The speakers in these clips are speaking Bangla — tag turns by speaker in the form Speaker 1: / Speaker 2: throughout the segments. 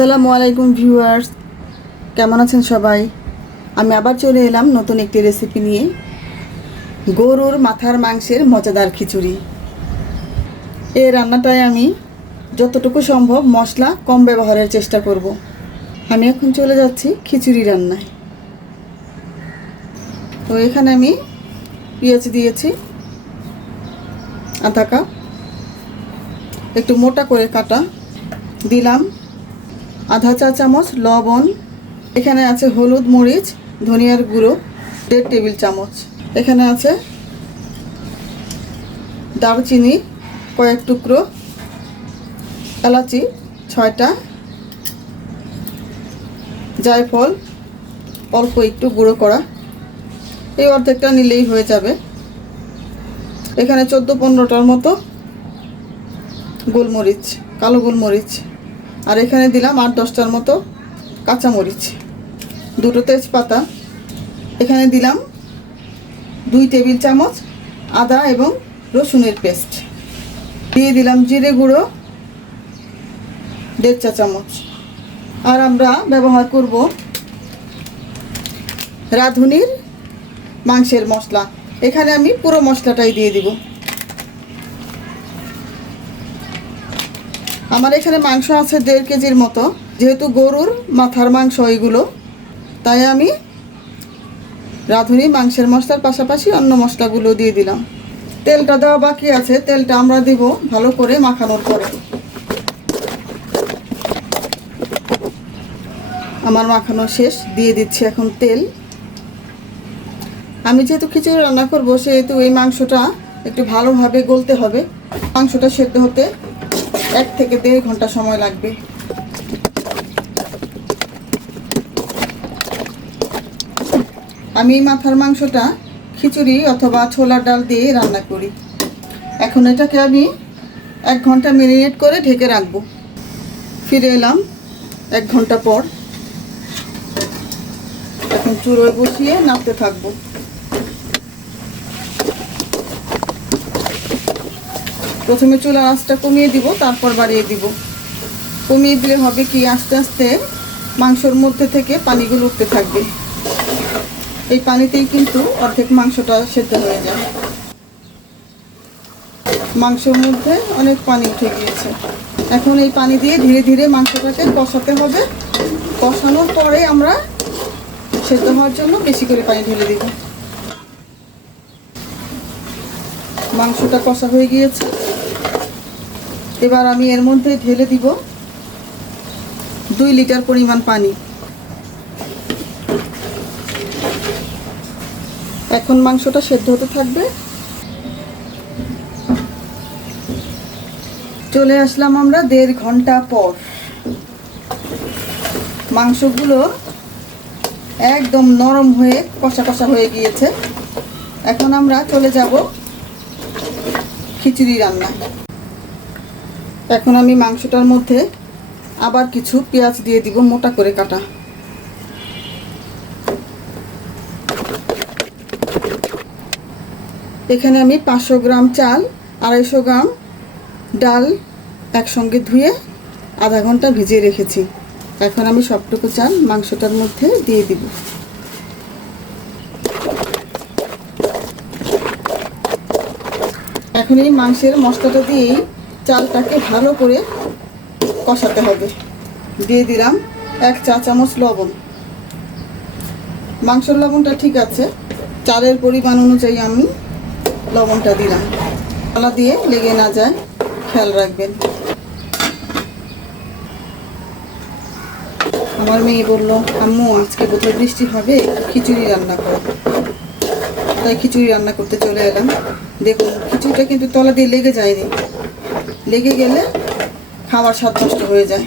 Speaker 1: আসসালামু আলাইকুম ভিউয়ার্স। কেমন আছেন সবাই? আমি আবার চলে এলাম নতুন একটি রেসিপি নিয়ে। গরুর মাথার মাংসের মজাদার খিচুড়ি। এই রান্নাটায় আমি যতটুকু সম্ভব মশলা কম ব্যবহারের চেষ্টা করব। আমি এখন চলে যাচ্ছি খিচুড়ি রান্নায়। তো এখানে আমি পেঁয়াজ দিয়েছি, আধা কাপ, একটু মোটা করে কাটা, দিলাম আধা চা চামচ লবণ, এখানে আছে হলুদ মরিচ, ধনিয়ার গুঁড়ো, দেড় টেবিল চামচ। এখানে আছে দারচিনি, কয়েক টুকরো, এলাচি, ছয়টা, জায়ফল, অল্প একটু গুঁড়ো করা। এই অর্ধেকটা নিলেই হয়ে যাবে। এখানে চোদ্দ পনেরোটার মতো গোলমরিচ, কালো গোলমরিচ। আর এখানে দিলাম আট দশটার মতো কাঁচামরিচ, দুটো তেজপাতা। এখানে দিলাম দুই টেবিল চামচ আদা এবং রসুনের পেস্ট। দিয়ে দিলাম জিরে গুঁড়ো, দেড় চা চামচ। আর আমরা ব্যবহার করব রাঁধুনির মাংসের মশলা। এখানে আমি পুরো মশলাটাই দিয়ে দিব। আমার এখানে মাংস আছে দেড় কেজির মতো। যেহেতু গরুর মাথার মাংস এগুলো, তাই আমি রাঁধুনি মাংসের মশলার পাশাপাশি অন্য মশলাগুলো দিয়ে দিলাম। তেলটা দেওয়া বাকি আছে, তেলটা আমরা দিব ভালো করে মাখানোর পরে। আমার মাখানো শেষ, দিয়ে দিচ্ছি এখন তেল। আমি যেহেতু খিচুড়ি রান্না করব, সেহেতু এই মাংসটা একটু ভালোভাবে গলতে হবে। মাংসটা সেদ্ধ হতে এক থেকে দেড় ঘণ্টা সময় লাগবে। আমি এই মাথার মাংসটা খিচুড়ি অথবা ছোলার ডাল দিয়ে রান্না করি। এখন এটাকে আমি এক ঘণ্টা মেরিনেট করে ঢেকে রাখব। ফিরে এলাম এক ঘণ্টা পর। এখন চুড়োয় বসিয়ে নাড়তে থাকব। প্রথমে চুলার আঁচটা কমিয়ে দিব, তারপর বাড়িয়ে দিব। কমিয়ে দিলে হবে কি, আস্তে আস্তে মাংসর মধ্যে থেকে পানিগুলো উঠতে থাকবে। এই পানিতেই কিন্তু অর্ধেক মাংসটা সেদ্ধ হয়ে যায়। মাংসের মধ্যে অনেক পানি উঠে গিয়েছে। এখন এই পানি দিয়ে ধীরে ধীরে মাংসটাকে কষাতে হবে। কষানোর পরে আমরা সেদ্ধ হওয়ার জন্য বেশি করে পানি ঢেলে দিব। মাংসটা কষা হয়ে গিয়েছে। এবার আমি এর মধ্যে ঢেলে দিব দুই লিটার পরিমাণ পানি। এখন মাংসটা সেদ্ধ হতে থাকবে। চলে আসলাম আমরা দেড় ঘণ্টা পর। মাংসগুলো একদম নরম হয়ে কষা কষা হয়ে গিয়েছে। এখন আমরা চলে যাব খিচুড়ি রান্না এখন আমি মাংসটার মধ্যে আবার কিছু পেঁয়াজ দিয়ে দিব, মোটা করে কাটা। এখানে আমি পাঁচশো গ্রাম চাল, আড়াইশো গ্রাম ডাল একসঙ্গে ধুয়ে আধা ঘণ্টা ভিজিয়ে রেখেছি। এখন আমি সবটুকু চাল মাংসটার মধ্যে দিয়ে দিব। এখন এই মাংসের মশলাটা দিয়েই চালটাকে ভালো করে কষাতে হবে। দিয়ে দিলাম এক চা চামচ লবণ। মাংসের লবণটা ঠিক আছে, চালের পরিমাণ অনুযায়ী আমি লবণটা দিলাম। মশলা দিয়ে লেগে না যায়, খেয়াল রাখবেন। আমার মেয়ে বলল, আম্মু, আজকে বোধহয় বৃষ্টি হবে, খিচুড়ি রান্না করো। তাই খিচুড়ি রান্না করতে চলে এলাম। দেখুন, খিচুড়িটা কিন্তু তলা দিয়ে লেগে যায়নি। লেগে গেলে খাবার স্বাদ নষ্ট হয়ে যায়।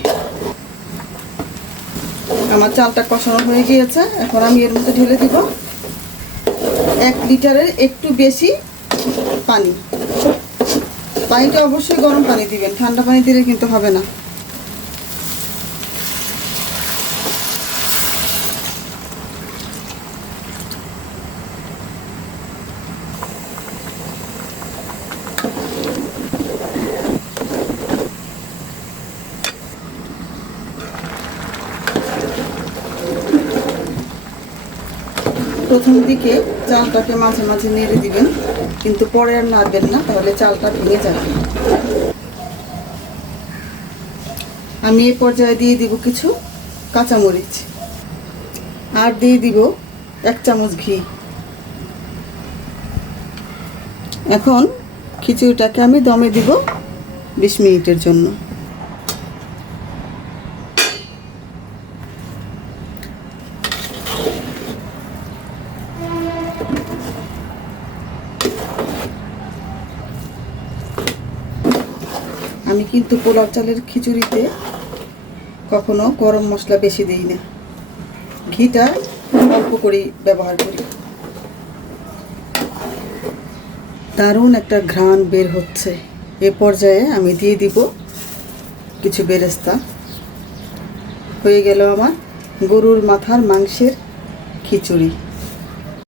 Speaker 1: আমার চালটা কষানো হয়ে গিয়েছে, এখন আমি এর মধ্যে ঢেলে দিব এক লিটারের একটু বেশি পানি। পানিটা অবশ্যই গরম পানি দিবেন, ঠান্ডা পানি দিলে কিন্তু হবে না। প্রথম দিকে চালটাকে মাঝে মাঝে নেড়ে দিবেন, কিন্তু পরে আর নাড়বেন না, তাহলে চালটা ভেঙে যাবে। আমি এই পর্যায়ে দিয়ে দিব কিছু কাঁচামরিচ, আর দিয়ে দিব এক চামচ ঘি। এখন খিচুড়িটাকে আমি দমে দিব বিশ মিনিটের জন্য। আমি কিন্তু পোলাও চালের খিচুড়িতে কখনো গরম মশলা বেশি দিই না। ঘিটা অল্প করে ব্যবহার করি। দারুণ একটা ঘ্রাণ বের হচ্ছে। এ পর্যায়ে আমি দিয়ে দিব কিছু বেরেস্তা। হয়ে গেল আমার গরুর মাথার মাংসের খিচুড়ি।